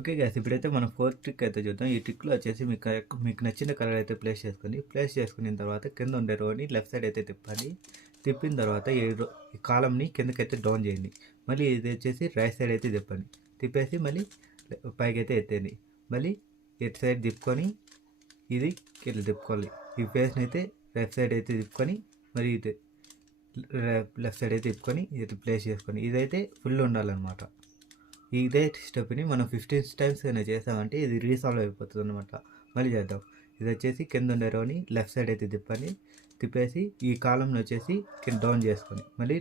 Okay guys, ఇప్పుడైతే మనం fourth trick అయితే చూద్దాం. ఈ ట్రిక్లో వచ్చేసి మీకు నచ్చిన కలర్ అయితే ప్లేస్ చేసుకున్న తర్వాత కింద ఉండే రోని లెఫ్ట్ సైడ్ అయితే తిప్పాలి. తిప్పిన తర్వాత ఈ కాలంని కిందకైతే డౌన్ చేయండి. మళ్ళీ ఇది వచ్చేసి రైట్ సైడ్ అయితే తిప్పండి. తిప్పేసి మళ్ళీ పైకి అయితే ఎత్తేయండి. మళ్ళీ ఇటు సైడ్ తిప్పుకొని ఇది ఇట్లా తిప్పుకోవాలి. ఈ ఫేస్ని అయితే లెఫ్ట్ సైడ్ అయితే తిప్పుకొని మరి ఇది లెఫ్ట్ సైడ్ అయితే తిప్పుకొని ఇది ప్లేస్ చేసుకొని ఇదైతే ఫుల్ ఉండాలన్నమాట. ఇదే స్టెప్ని మనం 15 టైమ్స్ అయినా చేసామంటే ఇది రీసాల్వ్ అయిపోతుంది అనమాట. మళ్ళీ చేద్దాం. ఇది వచ్చేసి కింద ఉండే రోని లెఫ్ట్ సైడ్ అయితే తిప్పండి. తిప్పేసి ఈ కాలంని వచ్చేసి కింద డౌన్ చేసుకొని మళ్ళీ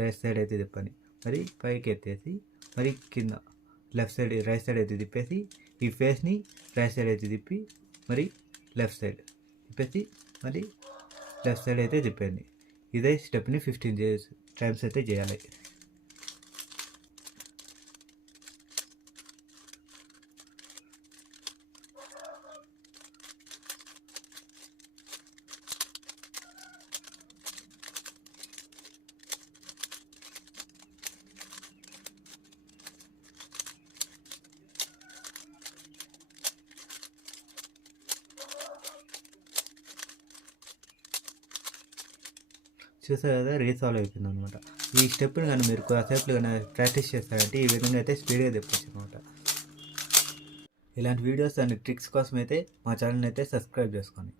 రైట్ సైడ్ అయితే తిప్పండి. మరి పైకి ఎత్తేసి మరి కింద రైట్ సైడ్ అయితే తిప్పేసి ఈ ఫేస్ని రైట్ సైడ్ అయితే తిప్పి మరి లెఫ్ట్ సైడ్ తిప్పేసి మరి లెఫ్ట్ సైడ్ అయితే తిప్పండి. ఇదే స్టెప్ని 15 టైమ్స్ అయితే చేయాలి. చూసారు కదా, రీసాల్వ్ అయిపోయింది అనమాట. ఈ స్టెప్ని కానీ మీరు కాసేపులు కానీ ప్రాక్టీస్ చేస్తారంటే ఈ విధంగా అయితే స్పీడ్గా తెప్పచ్చు అనమాట. ఇలాంటి వీడియోస్ అండ్ ట్రిక్స్ కోసం అయితే మా ఛానల్ అయితే సబ్స్క్రైబ్ చేసుకోండి.